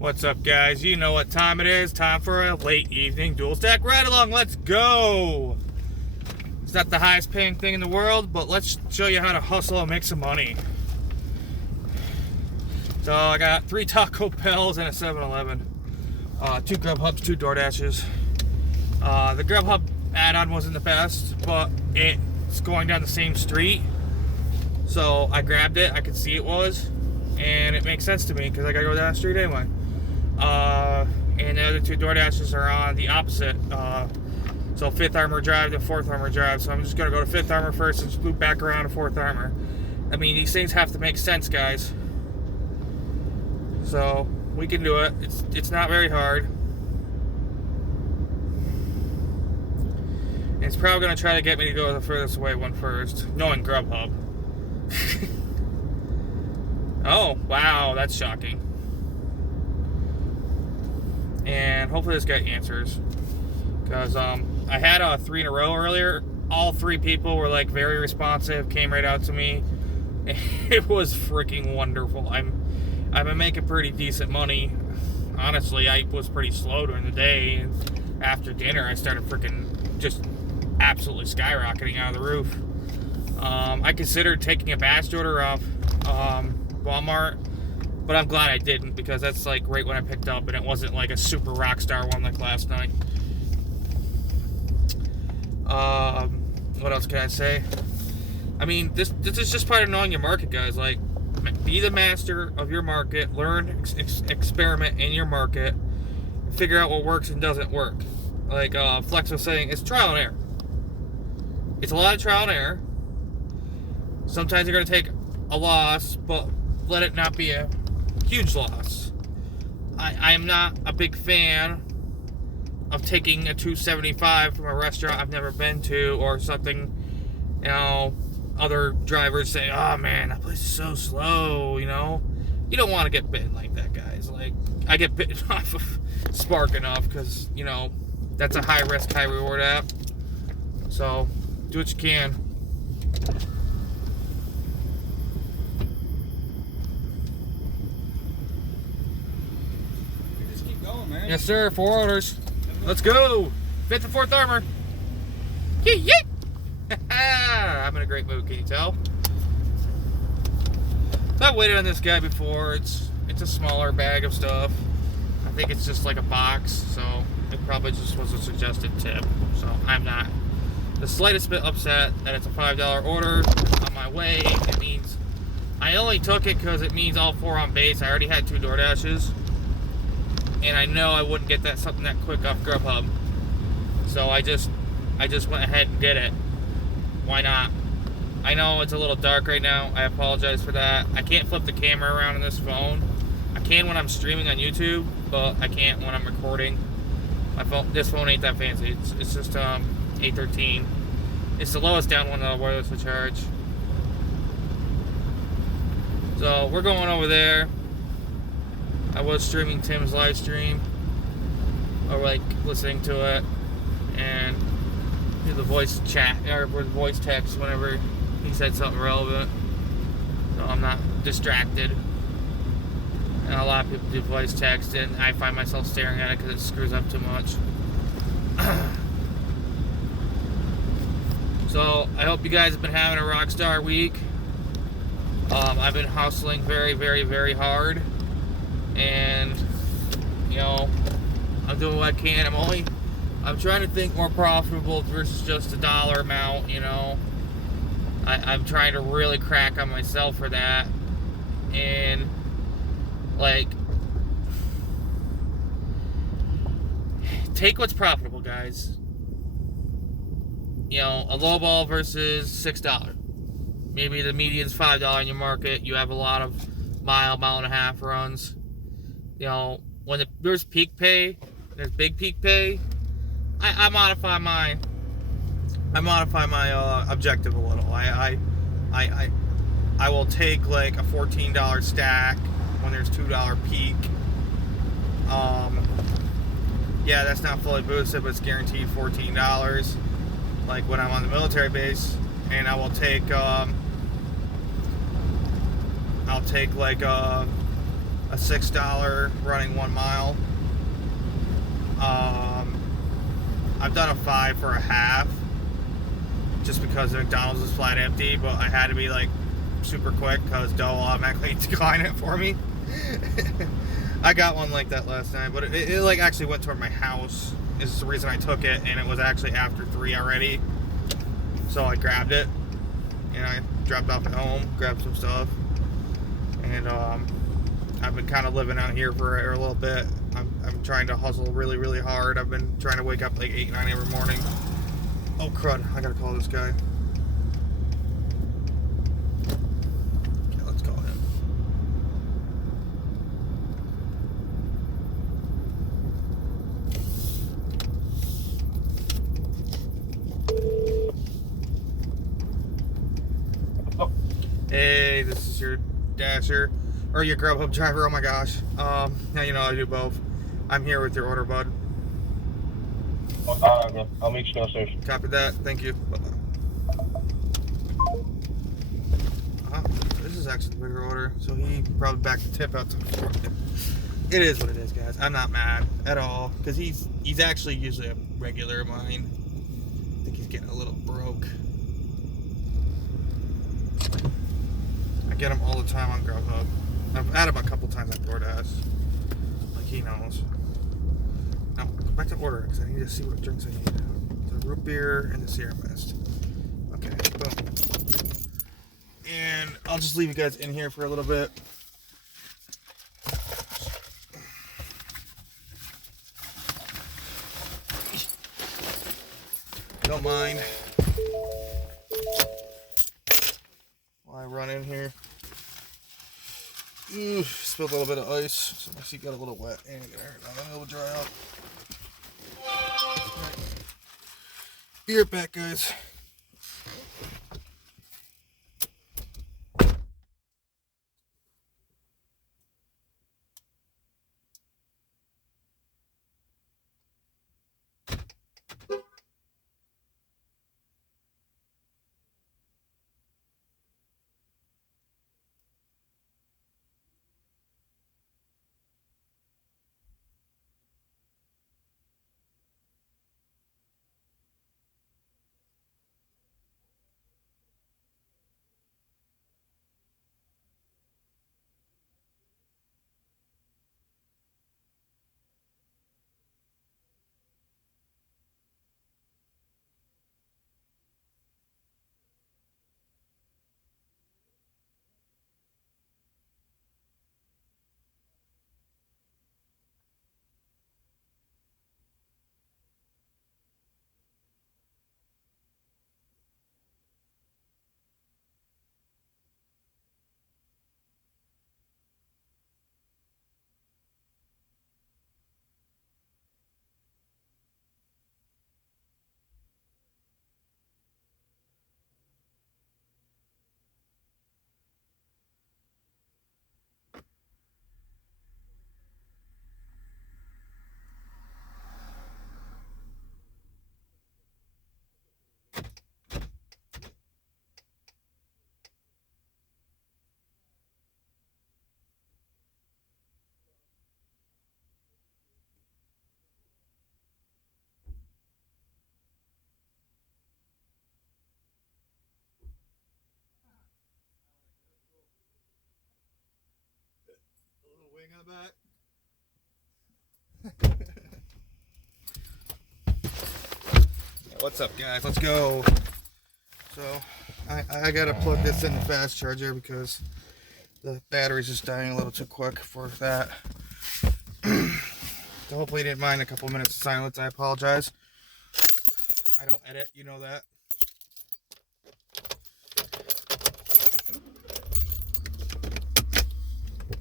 What's up, guys? You know what time it is. Time for a late evening dual stack ride along. Let's go! It's not the highest paying thing in the world, but let's show you how to hustle and make some money. So I got 3 Taco Bells and a 7-Eleven. 2 Grubhubs, 2 DoorDashes. The Grubhub add-on wasn't the best, but it's going down the same street. So I grabbed it. I could see it was. And it makes sense to me because I gotta go down the street anyway. And the other 2 DoorDashes are on the opposite. So 5th Armor Drive to 4th Armor Drive. So I'm just gonna go to 5th Armor first and just loop back around to 4th Armor. I mean, these things have to make sense, guys. So we can do it. It's not very hard. And it's probably gonna try to get me to go the furthest away one first, knowing Grubhub. Oh, wow, that's shocking. And hopefully this guy answers. Because I had 3 in a row earlier. All 3 people were like very responsive, came right out to me. It was freaking wonderful. I've been making pretty decent money. Honestly, I was pretty slow during the day. And after dinner, I started freaking just absolutely skyrocketing out of the roof. I considered taking a batch order off Walmart, but I'm glad I didn't because that's like right when I picked up and it wasn't like a super rock star one like last night. What else can I say? I mean, this is just part of knowing your market, guys. Like, be the master of your market, learn, experiment in your market, figure out what works and doesn't work. Like Flex was saying, it's trial and error. It's a lot of trial and error. Sometimes you're going to take a loss, but let it not be a huge loss. I am not a big fan of taking a $2.75 from a restaurant I've never been to or something. You know, other drivers say, oh man, that place is so slow, you know. You don't want to get bitten like that, guys. Like, I get bitten off of Spark enough because, you know, that's a high risk, high reward app. So, do what you can. Man. Yes, sir. 4 orders. Let's go. 5th and 4th Armor. Yee yee. I'm in a great mood. Can you tell? I've waited on this guy before. It's a smaller bag of stuff. I think it's just like a box, so it probably just was a suggested tip. So I'm not the slightest bit upset that it's a $5 order on my way. It means I only took it because it means all 4 on base. I already had 2 DoorDashes. And I know I wouldn't get something that quick off Grubhub. So I just went ahead and did it. Why not? I know it's a little dark right now. I apologize for that. I can't flip the camera around on this phone. I can when I'm streaming on YouTube, but I can't when I'm recording. This phone ain't that fancy. It's just A13. It's the lowest down one that I'll wirelessly charge. So we're going over there. I was streaming Tim's live stream, or like listening to it, and do the voice chat or voice text whenever he said something relevant, so I'm not distracted. And a lot of people do voice text, and I find myself staring at it because it screws up too much. So I hope you guys have been having a rock star week. I've been hustling very, very, very hard. And, you know, I'm doing what I can. I'm trying to think more profitable versus just a dollar amount, you know. I'm trying to really crack on myself for that. And, like, take what's profitable, guys. You know, a low ball versus $6. Maybe the median's $5 in your market. You have a lot of mile and a half runs. You know, when there's peak pay, there's big peak pay, I modify my objective a little. I will take like a $14 stack when there's $2 peak. Yeah, that's not fully boosted, but it's guaranteed $14. Like when I'm on the military base, and I will take I'll take like a $6 running 1 mile. I've done a 5 for a half, just because the McDonald's is flat empty, but I had to be like super quick because Doe will automatically decline it for me. I got one like that last night, but it like actually went toward my house is the reason I took it, and it was actually after 3 already, so I grabbed it and I dropped off at home, grabbed some stuff, and I've been kind of living out here for a little bit. I'm trying to hustle really, really hard. I've been trying to wake up like 8, 9 every morning. Oh crud, I gotta call this guy. Okay, let's call him. Oh. Hey, this is your Dasher, or your Grubhub driver, oh my gosh. Now you know I do both. I'm here with your order, bud. I'll meet you downstairs. Copy that. Thank you. This is actually the bigger order, so he probably backed the tip out to me. It is what it is, guys. I'm not mad at all, because he's actually usually a regular of mine. I think he's getting a little broke. I get him all the time on Grubhub. I've had him a couple times on DoorDash. Like he knows. Now, go back to order, because I need to see what drinks I need. The root beer and the Sierra Mist. Okay, boom. And I'll just leave you guys in here for a little bit. Don't mind. While I run in here. Ooh, spilled a little bit of ice, so my seat got a little wet. And now it'll dry out. Right. Be right back, guys. Wing on the back. What's up, guys? Let's go. So I gotta plug this in the fast charger because the battery's just dying a little too quick for that. So hopefully you didn't mind a couple minutes of silence. I apologize. I don't edit, you know that.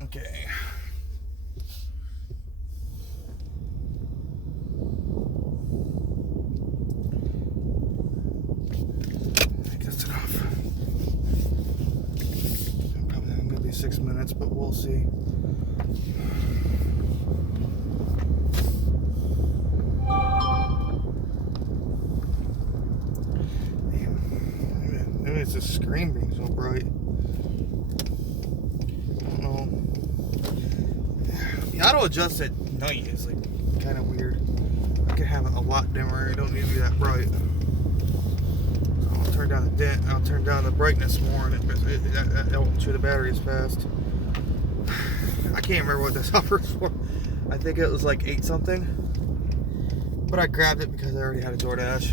Okay. I think that's enough. Probably not gonna be 6 minutes, but we'll see. Maybe it's the screen being so bright. I don't know. auto adjust at night is like kind of weird. I can have it a lot dimmer. It don't need to be that bright. So I'll turn down the brightness more, and that won't chew the battery as fast. I can't remember what this offer's for. I think it was like 8 something, but I grabbed it because I already had a DoorDash.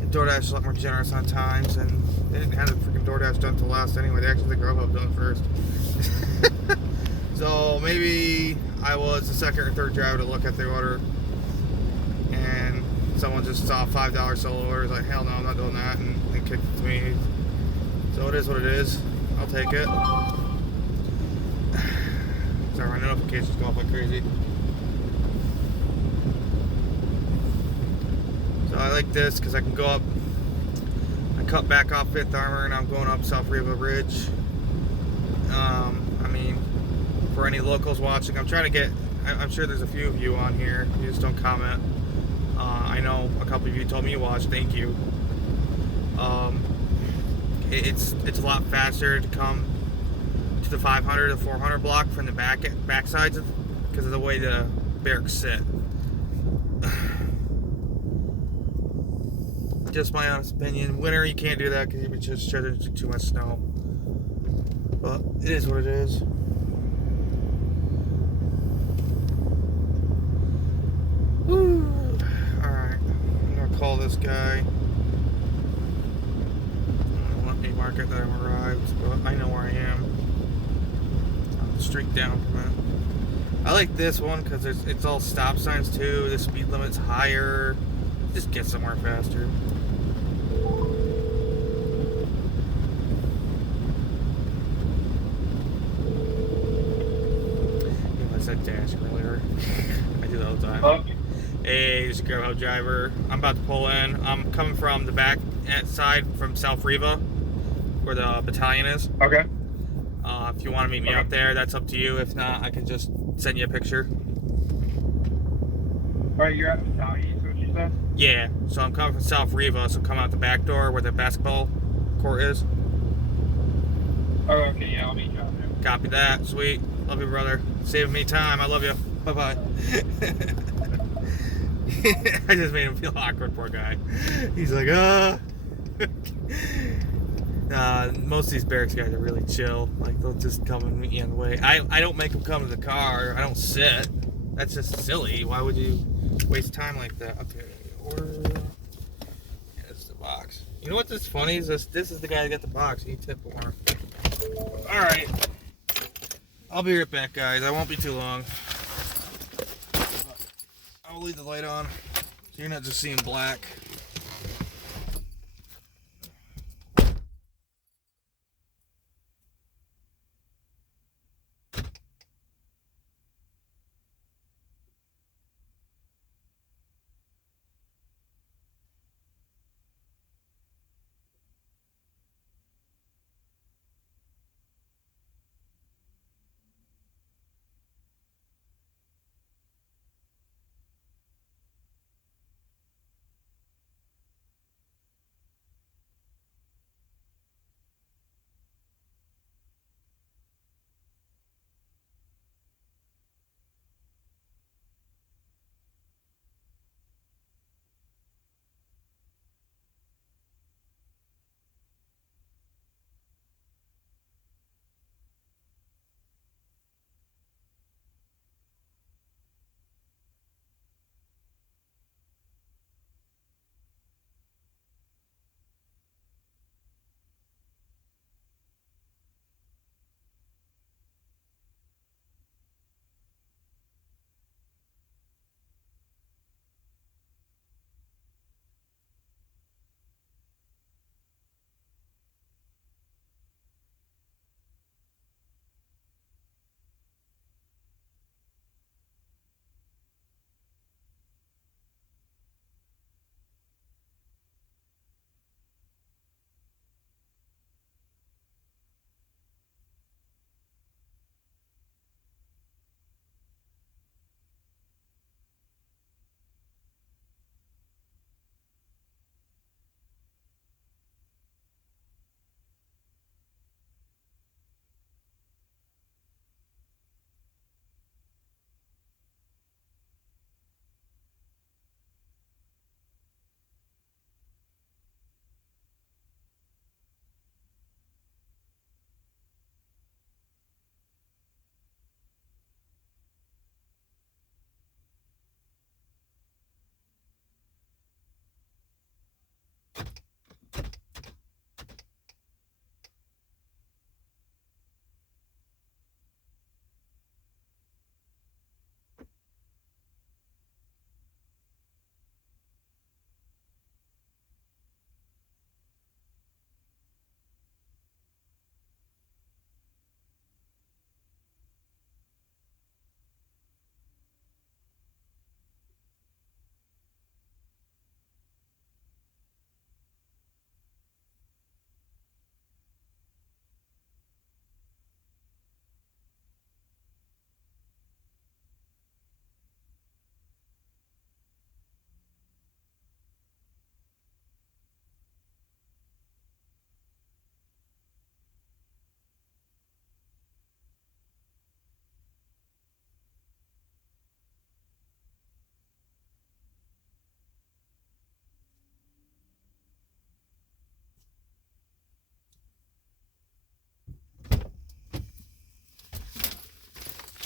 And DoorDash is a lot more generous on times, and they didn't have the freaking DoorDash done till last anyway. They actually had Grubhub done first. So maybe I was the second or third driver to look at the order, and someone just saw $5 solo orders. Like, hell no, I'm not doing that, and they kicked it to me. So it is what it is. I'll take it. Sorry, my notifications go off like crazy. So I like this because I can go up. I cut back off Fifth Armor, and I'm going up South Riva Ridge. I mean, for any locals watching, I'm trying to get. I'm sure there's a few of you on here. You just don't comment. I know a couple of you told me you watched. Thank you. It's a lot faster to come to the 500 to 400 block from the back sides because of the way the barracks sit. Just my honest opinion. Winter, you can't do that because you've been just shredded into too much snow. But it is what it is. Woo. Alright. I'm going to call this guy. Let me mark it that I've arrived, but I know where I am. I'm straight down from it. I like this one because it's all stop signs too. The speed limit's higher. Just get somewhere faster. I said dash earlier. I do that all the time. Oh. Hey, this is a Grubhub driver. I'm about to pull in. I'm coming from the back side from South Riva, where the battalion is. Okay. If you want to meet me out there, that's up to you. If not, I can just send you a picture. Alright, you're at battalion, is what you said? Yeah, so I'm coming from South Riva, so come out the back door where the basketball court is. Oh, okay, yeah, I'll meet you out there. Copy that. Sweet. Love you, brother. Saving me time. I love you. Bye-bye. I just made him feel awkward, poor guy. He's like, most of these barracks guys are really chill. Like, they'll just come and meet you on the way. I don't make them come to the car. I don't sit. That's just silly. Why would you waste time like that? Okay, order. Yeah, this is the box. You know what's just funny is this is the guy that got the box. He tip more. Alright. I'll be right back, guys. I won't be too long. I'll leave the light on so you're not just seeing black.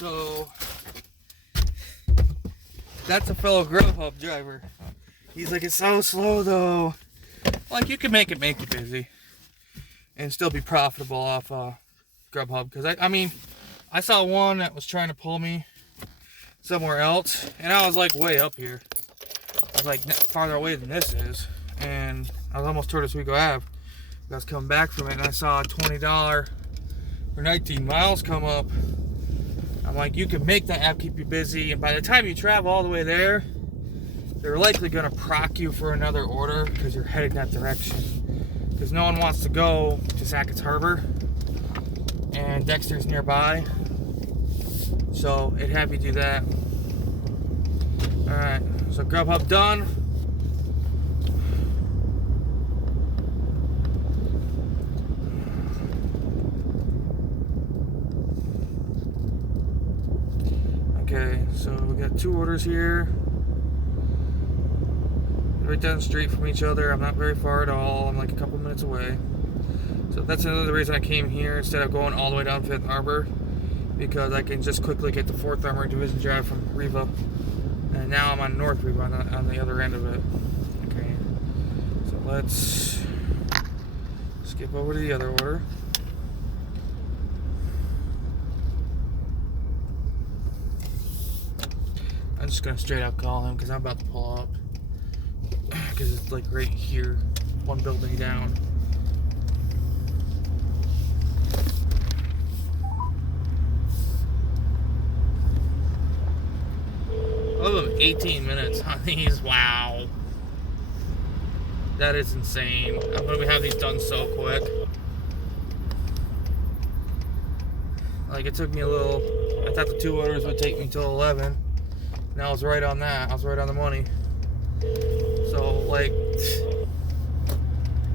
So that's a fellow Grubhub driver. He's like, it's so slow though. Like, you can make you busy and still be profitable off Grubhub. Because I mean, I saw one that was trying to pull me somewhere else, and I was like way up here. I was like farther away than this is, and I was almost toward Oswego Ave. I was coming back from it, and I saw a $20 for 19 miles come up. I'm like, you can make that app keep you busy, and by the time you travel all the way there, they're likely going to proc you for another order because you're heading that direction. Because no one wants to go to Sackett's Harbor, and Dexter's nearby, so it'd have you do that. Alright, so Grubhub done. Okay, so we got 2 orders here. Right down the street from each other. I'm not very far at all. I'm like a couple minutes away. So that's another reason I came here instead of going all the way down Fifth Harbor, because I can just quickly get the 4th Armored Division Drive from Riva. And now I'm on North Riva on the other end of it. Okay, so let's skip over to the other order. I'm just gonna straight out call him because I'm about to pull up. Because it's like right here, one building down. Oh, 18 minutes on these. Wow. That is insane. I'm going to have these done so quick. Like, it took me a little... I thought the 2 orders would take me till 11. Now I was right on that. I was right on the money. So, like...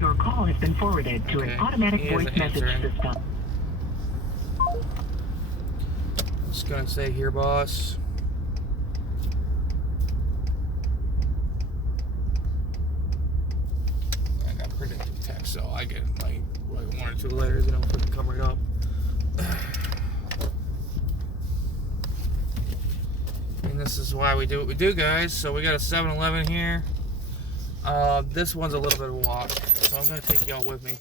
Your call has been forwarded to an automatic voice message system. I'm just going to say here, boss. Predictive text, so I get like 1 or 2 letters and it'll freaking come right up. And this is why we do what we do, guys. So we got a 7-Eleven here. This one's a little bit of a walk, so I'm gonna take y'all with me.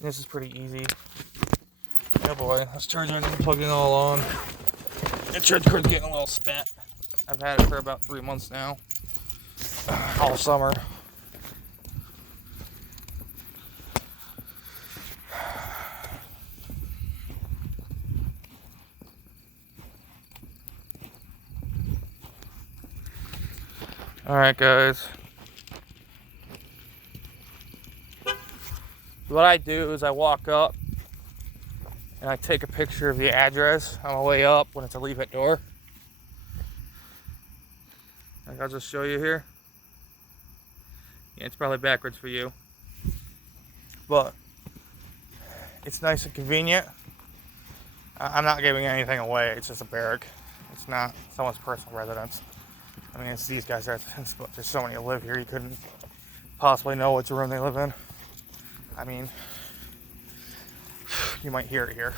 This is pretty easy. Oh boy, let's charge it and plug it all on. The charge cord's getting a little spent. I've had it for about 3 months now. All summer. Alright, guys. What I do is I walk up and I take a picture of the address on my way up when it's a leave at door. Like, I'll just show you here. Yeah, it's probably backwards for you, but it's nice and convenient. I'm not giving anything away. It's just a barrack. It's not someone's personal residence. I mean, it's these guys. There's so many who live here, you couldn't possibly know which room they live in. I mean, you might hear it here.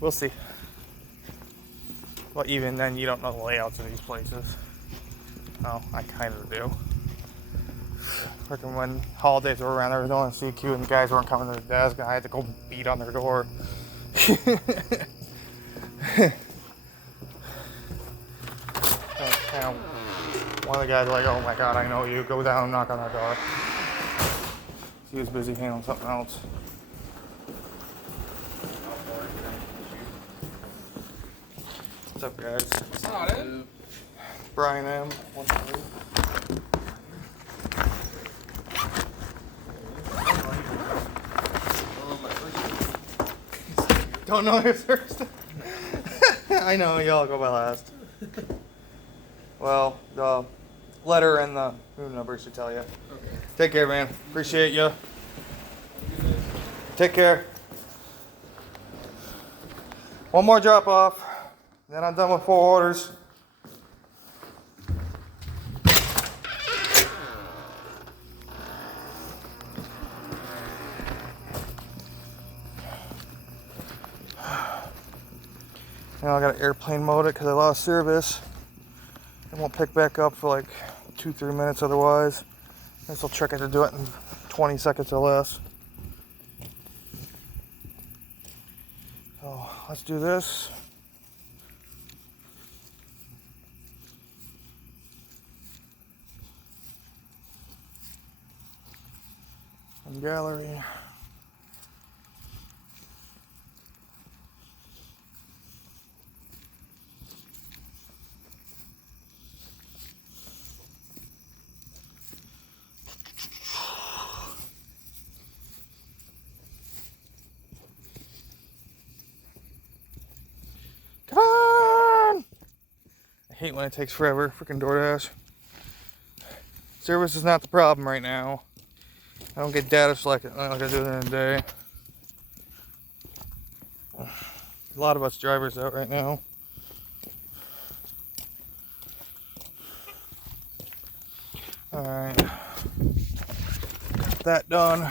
We'll see. But even then, you don't know the layouts of these places. Well, I kind of do. Freaking when holidays were around, there was only CQ and the guys weren't coming to the desk, and I had to go beat on their door. And one of the guys was like, oh my god, I know you, go down and knock on that door. He was busy handling something else. What's up, guys? It's not it. Brian M. 1-3. Don't know your first. I know, y'all go by last. Well, the letter and the room number should tell you. Okay. Take care, man. Appreciate you. Take care. One more drop off, then I'm done with 4 orders. I got airplane mode it because I lost service. It won't pick back up for like 2-3 minutes otherwise. This will trick it to do it in 20 seconds or less. So let's do this. And gallery. Come on! I hate when it takes forever. Freaking DoorDash. Service is not the problem right now. I don't get data like I do in a day. A lot of us drivers out right now. Alright. Got that done.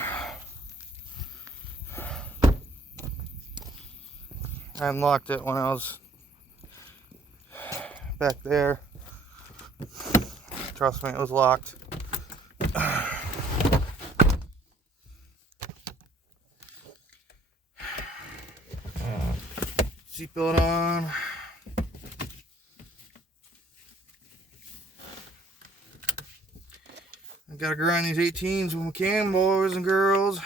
I unlocked it when I was back there. Trust me, it was locked. Seatbelt on. I gotta grind these 18s when we can, boys and girls.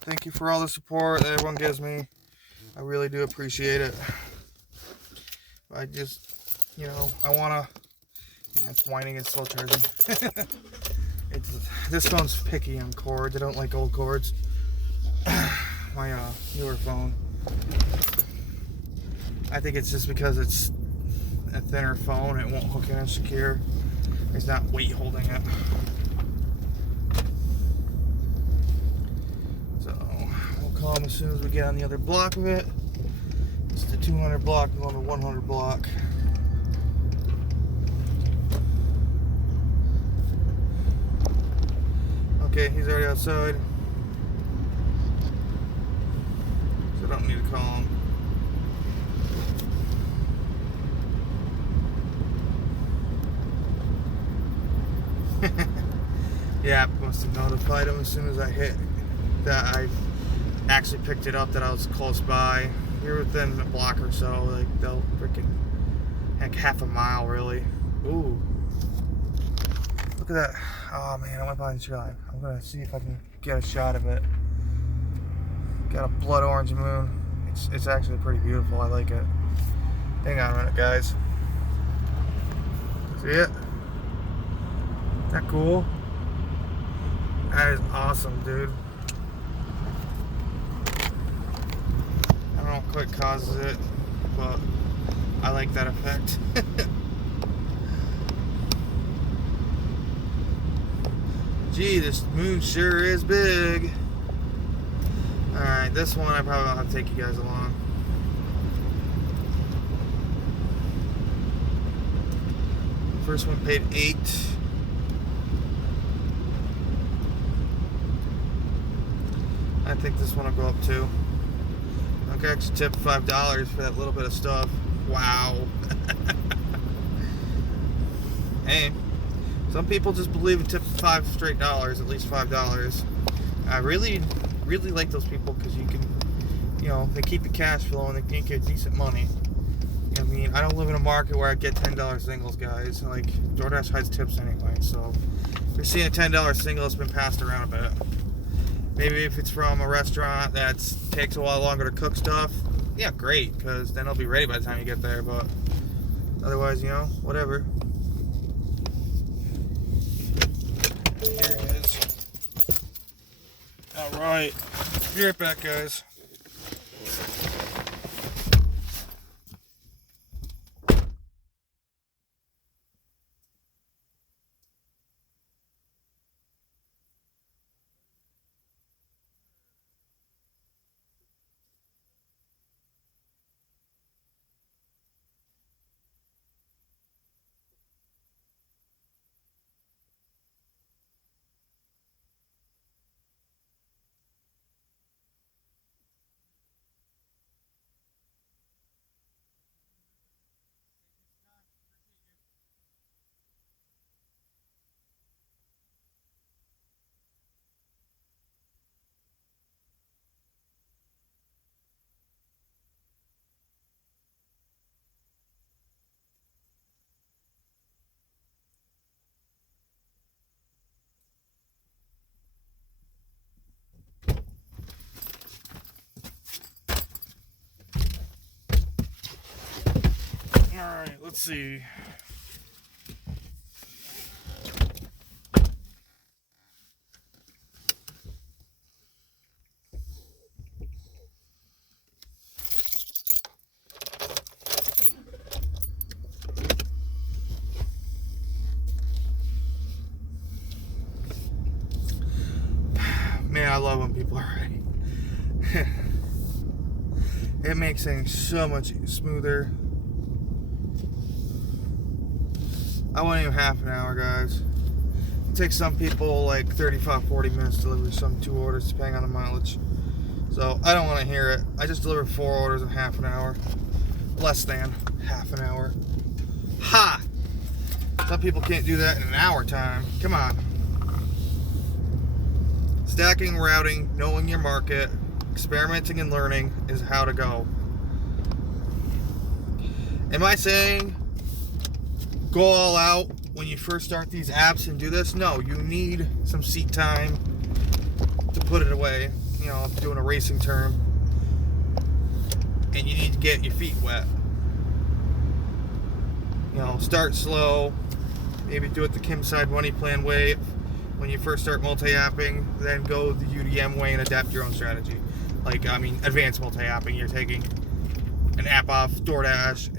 Thank you for all the support that everyone gives me. I really do appreciate it. I just, I wanna. Yeah, it's whining and slow charging. This phone's picky on cords. I don't like old cords. My newer phone. I think it's just because it's a thinner phone. It won't hook in and secure. There's not weight holding it. So we'll call them as soon as we get on the other block of it. It's the 200 block, going to 100 block. Okay, he's already outside. So I don't need to call him. Yeah, I must have notified him as soon as I hit that I actually picked it up, that I was close by. You're within a block or so, like they'll freaking heck half a mile really. Ooh. Look at that. Oh man, I went by the drive. I'm gonna see if I can get a shot of it. Got a blood orange moon. It's actually pretty beautiful. I like it. Hang on a minute, guys. See it? Isn't that cool? That is awesome, dude. I don't know what quite causes it, but I like that effect. Gee, this moon sure is big. Alright, this one I probably don't have to take you guys along. First one paid 8. I think this one will go up too. I could actually tip $5 for that little bit of stuff. Wow. Hey, some people just believe in tip $5 straight, at least $5. I really like those people because you can, they keep the cash flow and they can get decent money. I mean, I don't live in a market where I get $10 singles, guys. Like, DoorDash hides tips anyway, so if you're seeing a $10 single, it's been passed around a bit. Maybe if it's from a restaurant that takes a while longer to cook stuff, yeah, great, because then it'll be ready by the time you get there, but otherwise, whatever. Here it is. Alright, be right back, guys. let's see. Man, I love when people are ready. It makes things so much smoother. I want even half an hour, guys. It takes some people like 35-40 minutes to deliver some 2 orders, depending on the mileage. So I don't want to hear it. I just delivered 4 orders in half an hour. Less than half an hour. Ha! Some people can't do that in an hour time. Come on. Stacking, routing, knowing your market, experimenting and learning is how to go. Am I saying go all out when you first start these apps and do this? No, you need some seat time to put it away. You know, I'm doing a racing term. And you need to get your feet wet. You know, start slow. Maybe do it the Kim Side Money Plan way when you first start multi-apping. Then go the UDM way and adapt your own strategy. Like, I mean, advanced multi-apping. You're taking an app off DoorDash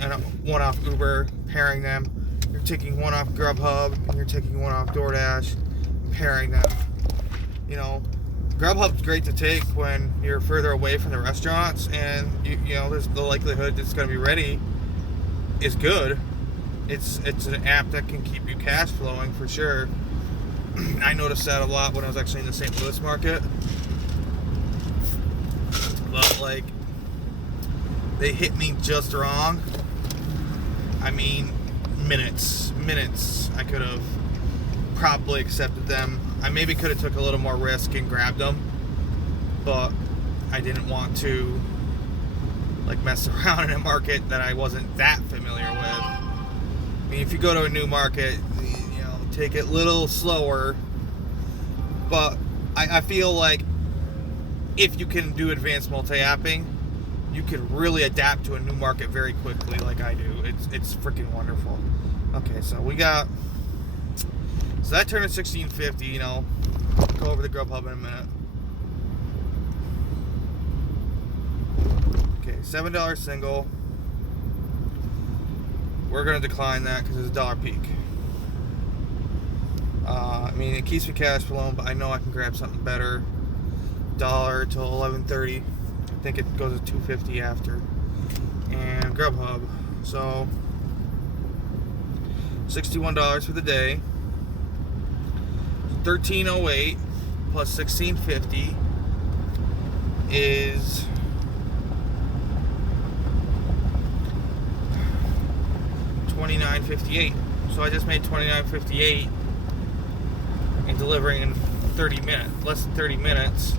and one off Uber, pairing them. You're taking one off Grubhub and you're taking one off DoorDash, pairing them. You know, Grubhub's great to take when you're further away from the restaurants and you know there's the likelihood it's going to be ready is good. It's an app that can keep you cash flowing for sure. I noticed that a lot when I was actually in the St. Louis market. But like, they hit me just wrong. I mean, minutes. I could have probably accepted them. I maybe could have took a little more risk and grabbed them, but I didn't want to like mess around in a market that I wasn't that familiar with. I mean, if you go to a new market, you know, take it a little slower. But I feel like if you can do advanced multi-apping, you can really adapt to a new market very quickly, like I do. It's freaking wonderful. Okay, so we got. So that turned to $16.50. You know, go over the Grubhub in a minute. Okay, $7 single. We're gonna decline that because it's a $1 peak. I mean, it keeps me cash flowing, but I know I can grab something better. $1 till $11.30. I think it goes to $2.50 after. And Grubhub. So $61 for the day. $13.08 plus $16.50 is $29.58. So I just made $29.58 and delivering in 30 minutes, less than 30 minutes.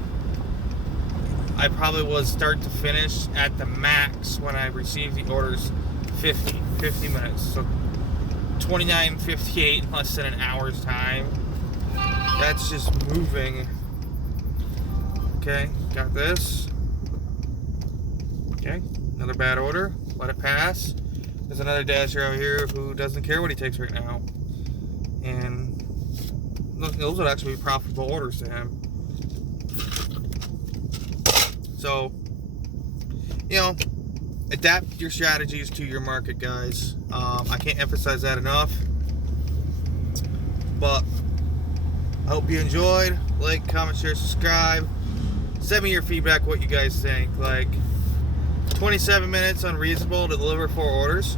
I probably was start to finish at the max when I received the orders 50 minutes. So $29.58 in less than an hour's time. That's just moving. Okay, got this. Okay, another bad order. Let it pass. There's another dasher out here who doesn't care what he takes right now. And those would actually be profitable orders to him. So, you know, adapt your strategies to your market, guys. I can't emphasize that enough. But I hope you enjoyed. Like, comment, share, subscribe. Send me your feedback, what you guys think. Like, 27 minutes unreasonable to deliver 4 orders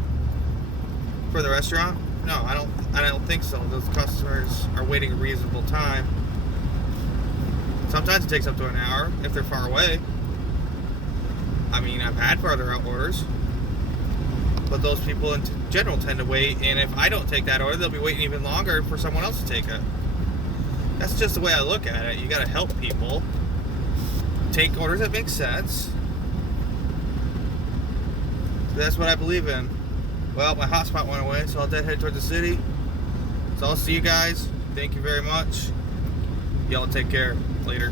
for the restaurant? No, I don't think so. Those customers are waiting a reasonable time. Sometimes it takes up to an hour if they're far away. I mean, I've had farther out orders, but those people in general tend to wait, and if I don't take that order, they'll be waiting even longer for someone else to take it. That's just the way I look at it. You gotta help people take orders that make sense. That's what I believe in. Well, my hotspot went away, so I'll head towards the city. So I'll see you guys. Thank you very much. Y'all take care. Later.